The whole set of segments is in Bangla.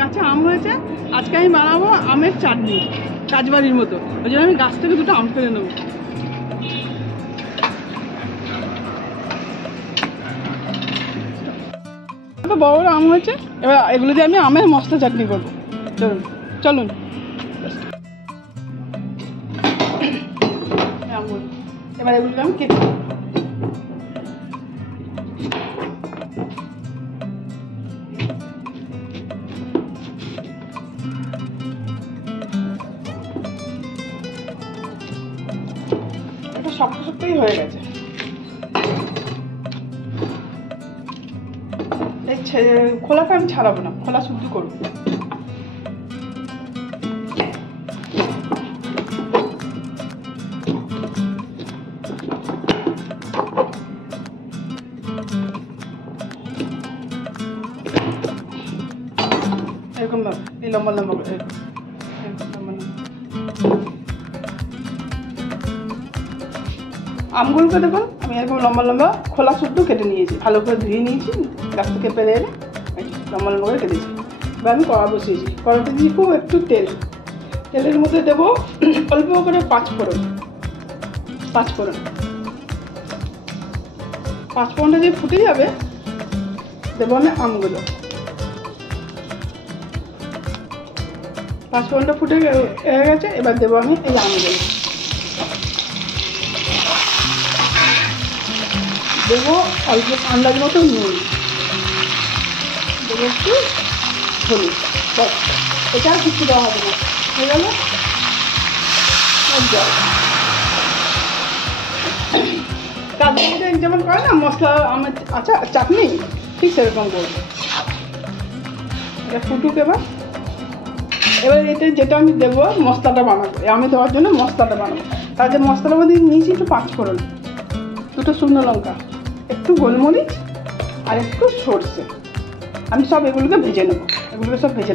গাছে আম হয়েছে, আজকে আমি বানাবো আমের চাটনি কাজবাড়ির মতো। ওই জন্য আমি গাছ থেকে দুটো আম পেড়ে নেবো। বড় বড় আম হয়েছে, এবার এগুলো দিয়ে আমি আমের মশলা চাটনি করবো। চলুন চলুন। এবার এগুলো আমি কেটে শক্ত শক্তই হয়ে গেছে। এই খোলাটা আমি ছাড়াবো না, খোলা শুদ্ধ করবো। এরকম ভাবে এই লম্বা লম্বা করে আমগুলোকে দেখুন আমি এরকম লম্বা লম্বা খোলা শুদ্ধ কেটে নিয়েছি, ভালো করে ধুয়ে নিয়েছি, গাছ থেকে পেরে এনে লম্বা লম্বা করে কেটেছি। এবার আমি কড়া বসিয়েছি, কড়াতে দিয়ে খুব একটু তেলের মধ্যে দেবো অল্প করে পাঁচফোড়নটা যে ফুটে যাবে দেবো আমি আমগুলো। পাঁচফোড়নটা ফুটে গেছে, এবার দেবো আমি এই আমগুলো। দেবো অল্প আন্দাজ মতো নুন, দেবো একটু হলুদ, এটা আর কিছু দেওয়া হবে না। হয়ে গেল জল। কাজবাড়িতে যেমন করে না মশলা আমের চাটনি, ঠিক সেরকম করবো। এটা ফুটুক। এবার এতে যেটা আমি দেবো মশলাটা বানাবো, আমি দেওয়ার জন্য মশলাটা বানাবো। তার যে মশলার মধ্যে নিয়েছি একটু পাঁচফোড়ন, দুটো শুকনো লঙ্কা, একটু গোলমরিচ আর একটু সর্ষে। আমি সব এগুলোকে ভেজে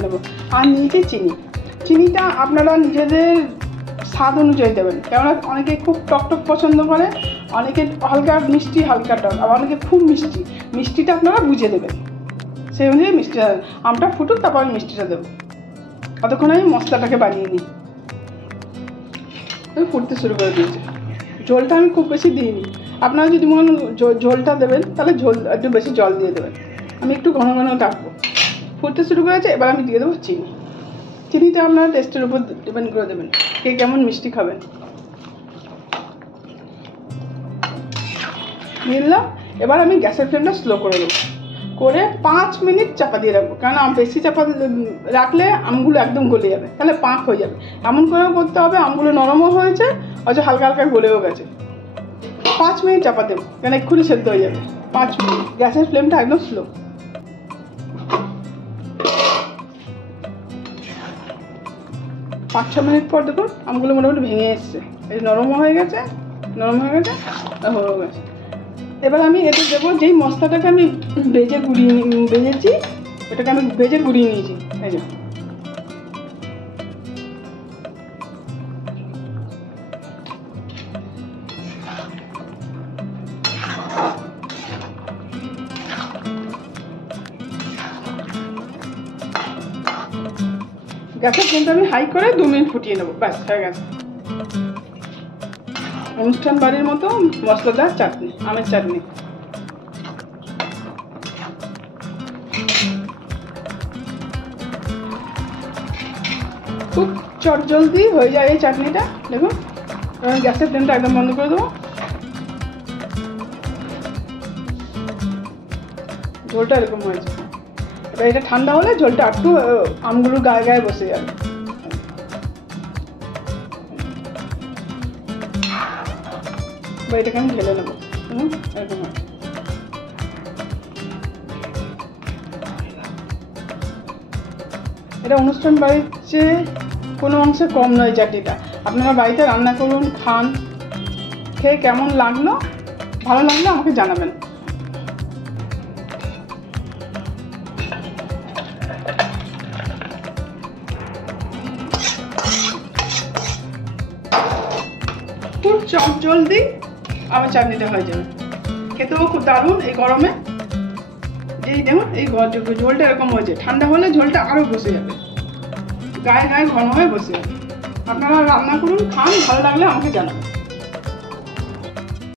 নেবো, আর নিয়েছি চিনিটা আপনারা নিজেদের স্বাদ অনুযায়ী দেবেন, কেননা অনেকে খুব টক পছন্দ করে, অনেকে হালকা মিষ্টি হালকা টক, আবার অনেকে খুব মিষ্টিটা আপনারা বুঝে দেবেন, সেই অনুযায়ী মিষ্টিটা দেবেন। আমটা ফুটুক, তারপর আমি মিষ্টিটা দেবো। ততক্ষণ আমি মশলাটাকে বানিয়ে নিই। আমি ফুটতে শুরু করে দিয়েছি। ঝোলটা আমি খুব বেশি দিইনি, আপনারা যদি মনে ঝোলটা দেবেন তাহলে একটু বেশি জল দিয়ে দেবেন। আমি একটু ঘন ঘন রাখবো। ফুটতে শুরু করেছে, এবার আমি দিয়ে দেবো চিনিটা আপনারা টেস্টের উপর ডিপেন্ড করে দেবেন, কে কেমন মিষ্টি খাবেন। দিয়ে দিলাম। এবার আমি গ্যাসের ফ্লেমটা স্লো করে দেবো, করে 5 মিনিট চাপা দিয়ে রাখবো, কারণ বেশি চাপা রাখলে আমগুলো একদম গলে যাবে, তাহলে পাক হয়ে যাবে। এমন করেও করতে হবে আমগুলো নরমও হয়েছে, অথচ হালকা হালকা গলেও গেছে। 5 মিনিট চাপা দেবো, কারণ এক্ষুনি সেদ্ধ হয়ে যাবে। 5 মিনিট, গ্যাসের ফ্লেমটা একদম স্লো। 5-6 মিনিট পর দেখুন আমগুলো মোটামুটি ভেঙে এসছে, এই নরমও হয়ে গেছে, হয়ে গেছে। এবার আমি এতে দেবো যেই মশলাটাকে আমি ভেজেছি, ওটাকে আমি ভেজে গুঁড়িয়ে নিয়েছি। এই যে গ্যাসের ফ্লেমটা আমি হাই করে 2 মিনিট ফুটিয়ে নেবো, ব্যাস হয়ে গেছে অনুষ্ঠান বাড়ির মতো মশলাদার চাটনি, আমের চাটনি। খুব চটজলদি হয়ে যায় এই চাটনিটা। দেখুন গ্যাসের ফ্লেমটা একদম বন্ধ করে দেবো। ঝোলটা এরকম হয়েছে। এবার এটা ঠান্ডা হলে ঝোলটা একটু আমগুলোর গায়ে গায়ে বসে যাবে। বা এটাকে আমি ঢেলে নেবো। এরকম হয়। এটা অনুষ্ঠান বাড়ির চেয়ে কোনো অংশে কম নয় চাটনিটা। আপনারা বাড়িতে রান্না করুন, খান, খেয়ে কেমন লাগলো, ভালো লাগলে আমাকে জানাবেন। খুব জলদি আমার চাটনিটা হয়ে যাবে, খেতেও খুব দারুণ। এই গরমে এই দেখুন এই ঝোলটা এরকম হয়েছে, ঠান্ডা হলে ঝোলটা আরও বসে যাবে, গায়ে গায়ে ঘন হয়ে বসে যাবে। আপনারা রান্না করুন, খান, ভালো লাগলে আমাকে জানাবেন।